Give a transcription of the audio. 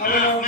Amém.